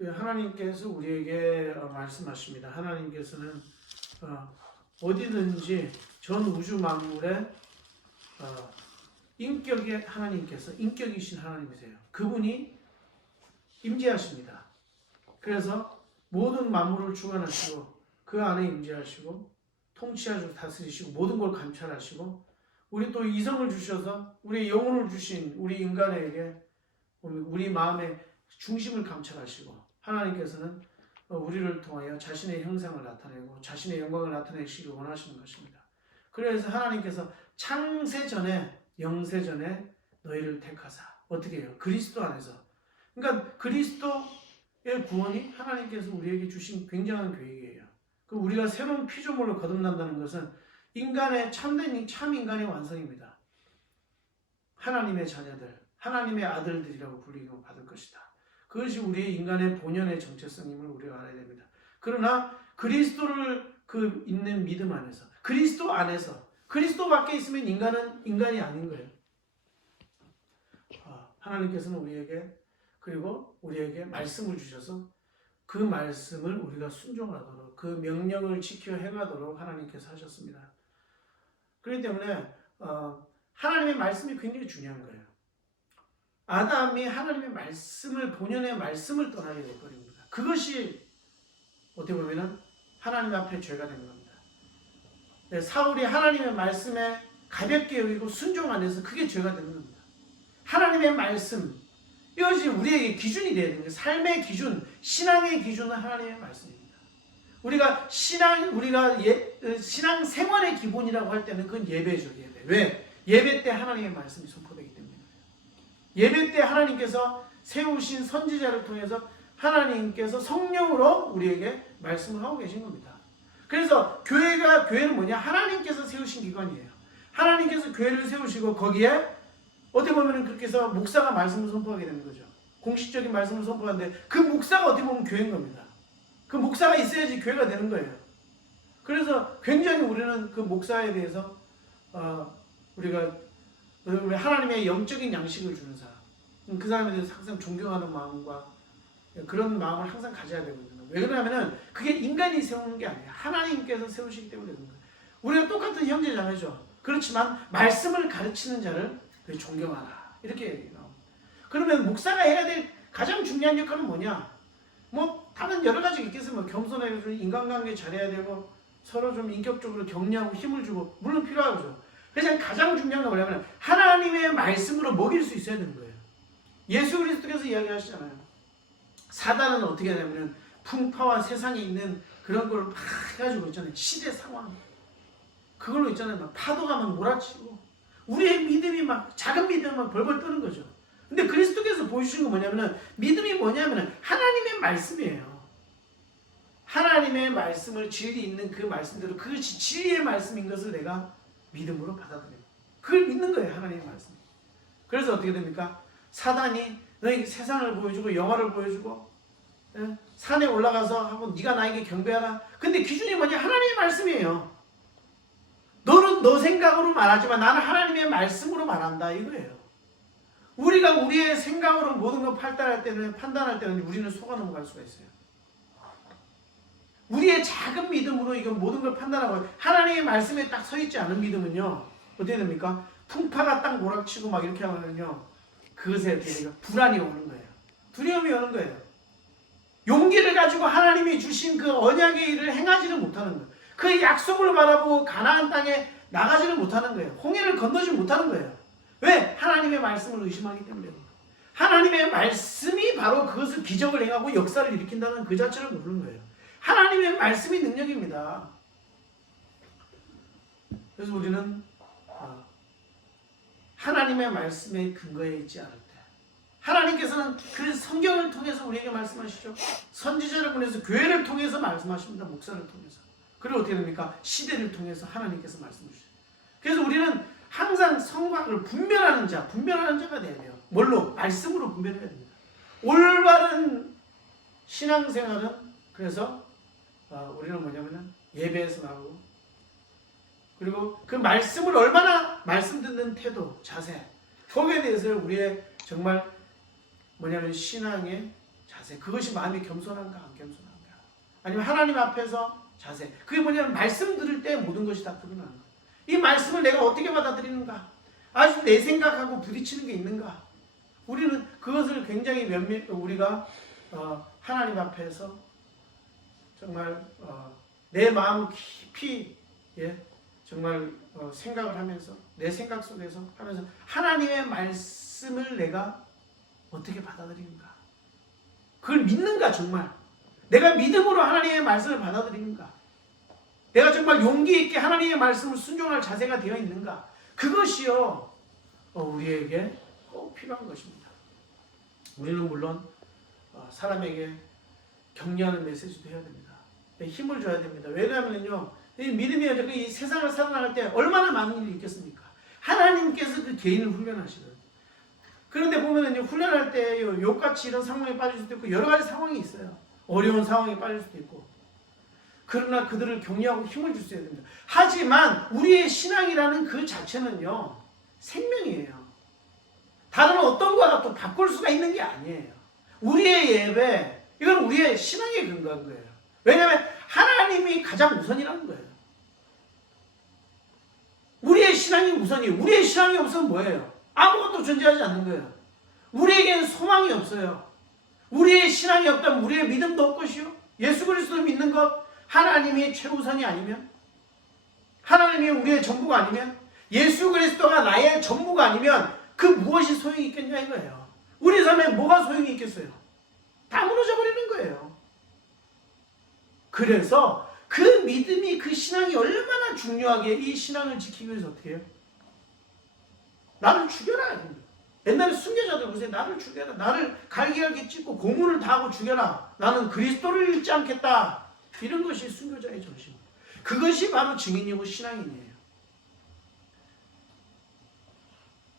하나님께서 우리에게 말씀하십니다. 하나님께서는 어디든지 전 우주 만물의 인격의 하나님께서 인격이신 하나님이세요. 그분이 임재하십니다. 그래서 모든 만물을 주관하시고 그 안에 임재하시고 통치하시고 다스리시고 모든 걸 감찰하시고 우리 또 이성을 주셔서 우리 영혼을 주신 우리 인간에게 우리 마음의 중심을 감찰하시고 하나님께서는 우리를 통하여 자신의 형상을 나타내고 자신의 영광을 나타내시길 원하시는 것입니다. 그래서 하나님께서 창세 전에 영세 전에 너희를 택하사 어떻게 해요? 그리스도 안에서. 그러니까 그리스도의 구원이 하나님께서 우리에게 주신 굉장한 계획이에요. 그 우리가 새로운 피조물로 거듭난다는 것은 인간의 참된 참 인간의 완성입니다. 하나님의 자녀들, 하나님의 아들들이라고 불리고 받을 것이다. 그것이 우리의 인간의 본연의 정체성임을 우리가 알아야 됩니다. 그러나 그리스도를 그 있는 믿음 안에서, 그리스도 안에서, 그리스도 밖에 있으면 인간은 인간이 아닌 거예요. 하나님께서는 우리에게 말씀을 주셔서 그 말씀을 우리가 순종하도록 그 명령을 지켜 행하도록 하나님께서 하셨습니다. 그렇기 때문에 하나님의 말씀이 굉장히 중요한 거예요. 아담이 하나님의 말씀을 본연의 말씀을 떠나게 되어버립니다. 그것이 어떻게 보면 하나님 앞에 죄가 된 겁니다. 사울이 하나님의 말씀에 가볍게 여기고 순종 안 해서 그게 죄가 된 겁니다. 하나님의 말씀 이것이 우리에게 기준이 되어야 됩니다. 삶의 기준, 신앙의 기준은 하나님의 말씀입니다. 우리가 신앙 생활의 기본이라고 할 때는 그건 예배죠. 예배. 왜? 예배 때 하나님의 말씀이 선포되기 때문에. 예배 때 하나님께서 세우신 선지자를 통해서 하나님께서 성령으로 우리에게 말씀을 하고 계신 겁니다. 그래서 교회는 뭐냐? 하나님께서 세우신 기관이에요. 하나님께서 교회를 세우시고 거기에 어떻게 보면 그렇게 해서 목사가 말씀을 선포하게 되는 거죠. 공식적인 말씀을 선포하는데 그 목사가 어떻게 보면 교회인 겁니다. 그 목사가 있어야지 교회가 되는 거예요. 그래서 굉장히 우리는 그 목사에 대해서 우리가 하나님의 영적인 양식을 주는 사람, 그 사람에 대해서 항상 존경하는 마음과 그런 마음을 항상 가져야 되거든요. 왜 그러냐면은 그게 인간이 세우는 게 아니에요. 하나님께서 세우시기 때문에 그런 거예요. 우리가 똑같은 형제자매죠. 그렇지만 말씀을 가르치는 자를 존경하라. 이렇게 얘기해요. 그러면 목사가 해야 될 가장 중요한 역할은 뭐냐? 뭐 다른 여러 가지 있겠어요. 뭐 겸손해서 인간관계 잘해야 되고 서로 좀 인격적으로 격려하고 힘을 주고 물론 필요하죠. 그래서 가장 중요한 건 뭐냐면 하나님의 말씀으로 먹일 수 있어야 되는 거예요. 예수 그리스도께서 이야기하시잖아요. 사단은 어떻게 하냐면 풍파와 세상에 있는 그런 걸 막 해가지고 있잖아요. 시대 상황. 그걸로 있잖아요. 막 파도가 막 몰아치고 우리의 믿음이 막 작은 믿음이 막 벌벌 떠는 거죠. 근데 그리스도께서 보여주신 건 뭐냐면은 믿음이 뭐냐면은 하나님의 말씀이에요. 하나님의 말씀을 진리 있는 그 말씀대로 그것이 진리의 말씀인 것을 내가 믿음으로 받아들여요. 그걸 믿는 거예요. 하나님의 말씀. 그래서 어떻게 됩니까? 사단이 너에게 세상을 보여주고 영화를 보여주고 산에 올라가서 하고 네가 나에게 경배하라. 근데 기준이 뭐냐? 하나님의 말씀이에요. 너는 너 생각으로 말하지만 나는 하나님의 말씀으로 말한다 이거예요. 우리가 우리의 생각으로 모든 걸 판단할 때는 우리는 속아 넘어갈 수가 있어요. 우리의 작은 믿음으로 이건 모든 걸 판단하고 하나님의 말씀에 딱 서 있지 않은 믿음은요. 어떻게 됩니까? 풍파가 딱 몰아치고 막 이렇게 하면요. 그것에 어떻게 돼요? 불안이 오는 거예요. 두려움이 오는 거예요. 용기를 가지고 하나님이 주신 그 언약의 일을 행하지를 못하는 거예요. 그 약속을 바라보고 가나안 땅에 나가지를 못하는 거예요. 홍해를 건너지 못하는 거예요. 왜? 하나님의 말씀을 의심하기 때문에. 하나님의 말씀이 바로 그것을 기적을 행하고 역사를 일으킨다는 그 자체를 모르는 거예요. 하나님의 말씀이 능력입니다. 그래서 우리는 하나님의 말씀에 근거해 있지 않을 때 하나님께서는 그 성경을 통해서 우리에게 말씀하시죠. 선지자를 보내서 교회를 통해서 말씀하십니다. 목사를 통해서. 그리고 어떻게 됩니까? 시대를 통해서 하나님께서 말씀해 주시죠. 그래서 우리는 항상 성곽을 분별하는 자가 돼야 돼요. 뭘로? 말씀으로 분별해야 됩니다. 올바른 신앙생활은 그래서 우리는 뭐냐면은 예배에서 나오고 그리고 그 말씀을 얼마나 말씀 듣는 태도, 자세 거기에 대해서 우리의 정말 뭐냐면 신앙의 자세 자세. 그것이 마음이 겸손한가 안 겸손한가. 아니면 하나님 앞에서 자세. 그게 뭐냐면 말씀 들을 때 모든 것이 다 드러나는 거예요. 이 말씀을 내가 어떻게 받아들이는가. 아주 내 생각하고 부딪히는 게 있는가. 우리는 그것을 굉장히 우리가 하나님 앞에서 정말 내 마음 깊이 정말 생각을 하면서 내 생각 속에서 하면서 하나님의 말씀을 내가 어떻게 받아들이는가. 그걸 믿는가 정말. 내가 믿음으로 하나님의 말씀을 받아들이는가. 내가 정말 용기 있게 하나님의 말씀을 순종할 자세가 되어 있는가. 그것이요 우리에게 꼭 필요한 것입니다. 우리는 물론 사람에게 격려하는 메시지도 해야 됩니다. 힘을 줘야 됩니다. 왜냐하면요 이 믿음이 이 세상을 살아나갈 때 얼마나 많은 일이 있겠습니까? 하나님께서 그 개인을 훈련하시거든요. 그런데 보면은요 훈련할 때 욕같이 이런 상황에 빠질 수도 있고 여러 가지 상황이 있어요. 어려운 상황에 빠질 수도 있고. 그러나 그들을 격려하고 힘을 줄 수 있어야 됩니다. 하지만 우리의 신앙이라는 그 자체는요 생명이에요. 다른 어떤 거가 또 바꿀 수가 있는 게 아니에요. 우리의 예배, 이건 우리의 신앙에 근거한 거예요. 왜냐하면 하나님이 가장 우선이라는 거예요. 우리의 신앙이 우선이에요. 우리의 신앙이 없으면 뭐예요? 아무것도 존재하지 않는 거예요. 우리에게는 소망이 없어요. 우리의 신앙이 없다면 우리의 믿음도 없것이요. 예수 그리스도를 믿는 것, 하나님이 최우선이 아니면, 하나님이 우리의 전부가 아니면, 예수 그리스도가 나의 전부가 아니면 그 무엇이 소용이 있겠냐 이거예요. 우리 삶에 뭐가 소용이 있겠어요? 다 무너져 버리는 거예요. 그래서 그 믿음이, 그 신앙이 얼마나 중요하게 이 신앙을 지키기 위해서 어떻게 해요? 나를 죽여라. 옛날에 순교자들 보세요. 나를 죽여라. 나를 갈기갈기 찢고 고문을 당하고 죽여라. 나는 그리스도를 잃지 않겠다. 이런 것이 순교자의 정신. 그것이 바로 증인이고 신앙인이에요.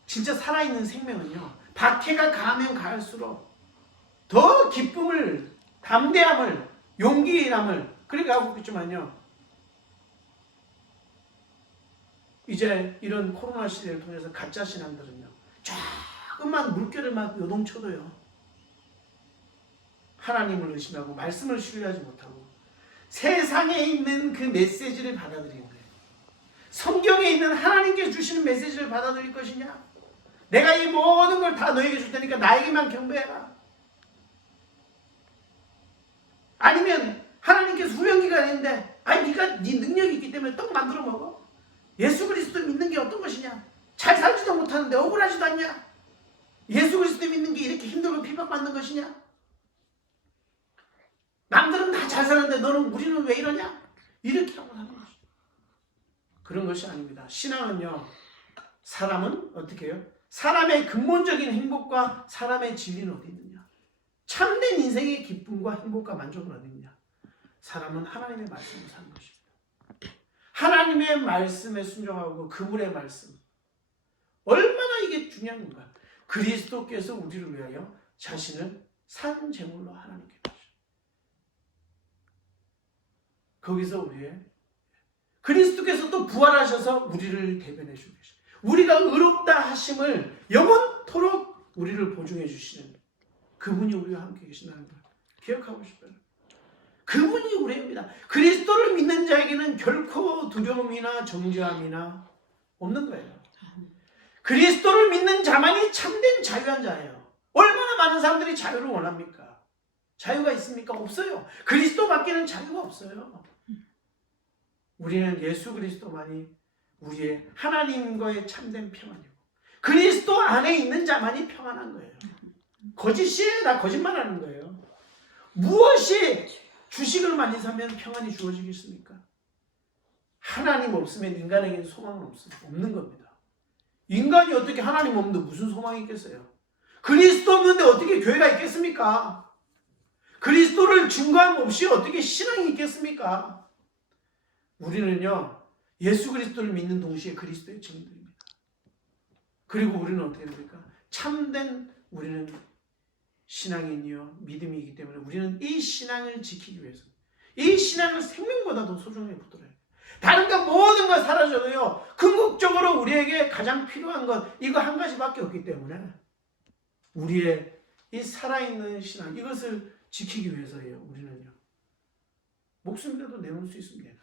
진짜 살아있는 생명은요. 박해가 가면 갈수록 더 기쁨을, 담대함을, 용기남을 그렇게 하고 있겠지만요. 이제 이런 코로나 시대를 통해서 가짜 신앙들은요. 조금만 물결을 막 요동쳐도요. 하나님을 의심하고 말씀을 신뢰하지 못하고 세상에 있는 그 메시지를 받아들이는 거예요. 성경에 있는 하나님께 주시는 메시지를 받아들일 것이냐? 내가 이 모든 걸 다 너에게 줄 테니까 나에게만 경배해라. 아니면 하나님께서 후연기가 있는데 네가 네 능력이 있기 때문에 떡 만들어 먹어. 예수 그리스도 믿는 게 어떤 것이냐? 잘 살지도 못하는데 억울하지도 않냐? 예수 그리스도 믿는 게 이렇게 힘들고 핍박받는 것이냐? 남들은 다 잘 사는데 우리는 왜 이러냐? 이렇게 하고 사는 것이죠. 그런 것이 아닙니다. 신앙은요. 사람은 어떻게 해요? 사람의 근본적인 행복과 사람의 진리는 어디 있느냐? 참된 인생의 기쁨과 행복과 만족은 어디 있느냐? 사람은 하나님의 말씀을 사는 것입니다. 하나님의 말씀에 순종하고 그분의 말씀. 얼마나 이게 중요한 건가? 그리스도께서 우리를 위하여 자신을 산 제물로 하나님께 주셨어요. 거기서 우리의 그리스도께서 또 부활하셔서 우리를 대변해 주고 계십니다. 우리가 의롭다 하심을 영원토록 우리를 보증해 주시는 그분이 우리와 함께 계신다는 걸 기억하고 싶어요. 그분이 우리입니다. 그리스도를 믿는 자에게는 결코 두려움이나 정죄함이나 없는 거예요. 그리스도를 믿는 자만이 참된 자유한 자예요. 얼마나 많은 사람들이 자유를 원합니까? 자유가 있습니까? 없어요. 그리스도 밖에는 자유가 없어요. 우리는 예수 그리스도만이 우리의 하나님과의 참된 평안이고 그리스도 안에 있는 자만이 평안한 거예요. 거짓이에요. 나 거짓말하는 거예요. 무엇이 주식을 많이 사면 평안이 주어지겠습니까? 하나님 없으면 인간에게는 소망은 없는 겁니다. 인간이 어떻게 하나님 없는데 무슨 소망이 있겠어요? 그리스도 없는데 어떻게 교회가 있겠습니까? 그리스도를 증거함 없이 어떻게 신앙이 있겠습니까? 우리는요. 예수 그리스도를 믿는 동시에 그리스도의 증인들입니다. 그리고 우리는 어떻게 됩니까? 참된 우리는 신앙인이요 믿음이기 때문에 우리는 이 신앙을 지키기 위해서 이 신앙을 생명보다도 소중하게 붙들어야 돼요. 다른 것 모든 것 사라져도요 궁극적으로 우리에게 가장 필요한 것 이거 한 가지밖에 없기 때문에 우리의 이 살아있는 신앙 이것을 지키기 위해서예요. 우리는요. 목숨이라도 내놓을 수 있습니다.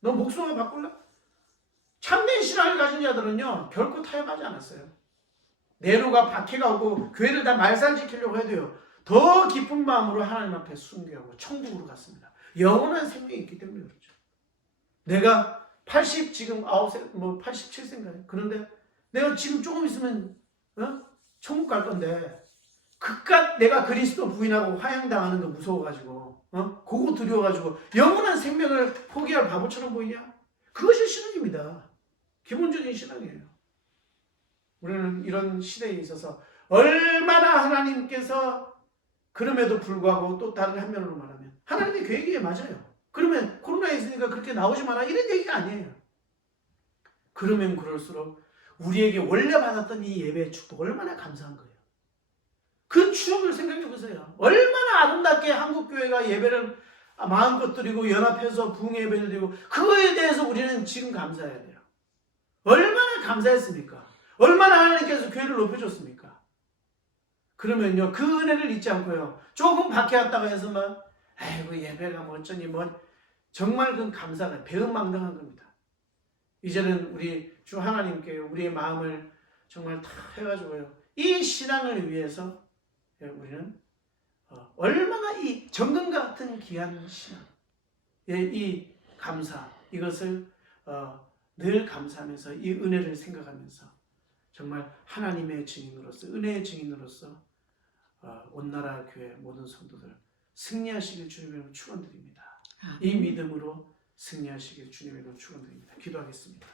너 목숨을 바꿀라? 참된 신앙을 가진 자들은요 결코 타협하지 않았어요. 네로가 박해가 오고 교회를 다 말살시키려고 해도요 더 깊은 마음으로 하나님 앞에 순교하고 천국으로 갔습니다. 영원한 생명이 있기 때문에 그렇죠. 내가 80 지금 9세 뭐 87세인가요? 그런데 내가 지금 조금 있으면 천국 갈 건데 그깟 내가 그리스도 부인하고 화양당하는 거 무서워가지고 그거 두려워가지고 영원한 생명을 포기할 바보처럼 보이냐? 그것이 신앙입니다. 기본적인 신앙이에요. 우리는 이런 시대에 있어서 얼마나 하나님께서 그럼에도 불구하고 또 다른 한면으로 말하면 하나님의 계획이 맞아요. 그러면 코로나 있으니까 그렇게 나오지 마라 이런 얘기가 아니에요. 그러면 그럴수록 우리에게 원래 받았던 이 예배의 축복 얼마나 감사한 거예요. 그 추억을 생각해 보세요. 얼마나 아름답게 한국교회가 예배를 마음껏 드리고 연합해서 부흥 예배를 드리고 그거에 대해서 우리는 지금 감사해야 돼요. 얼마나 감사했습니까? 얼마나 하나님께서 교회를 높여줬습니까? 그러면요 그 은혜를 잊지 않고요 조금 박해왔다가 해서 막 아이고 예배가 뭐 어쩌니 뭐 정말 그 감사가 배은망덕한 겁니다. 이제는 우리 주 하나님께 우리의 마음을 정말 다 해가지고요 이 신앙을 위해서 우리는 얼마나 이 정금과 같은 귀한 신앙 이 감사 이것을 늘 감사하면서 이 은혜를 생각하면서 정말 하나님의 증인으로서 은혜의 증인으로서 온 나라 교회 모든 성도들 승리하시길 주님으로 축원드립니다. 이 믿음으로 승리하시길 주님으로 축원드립니다. 기도하겠습니다.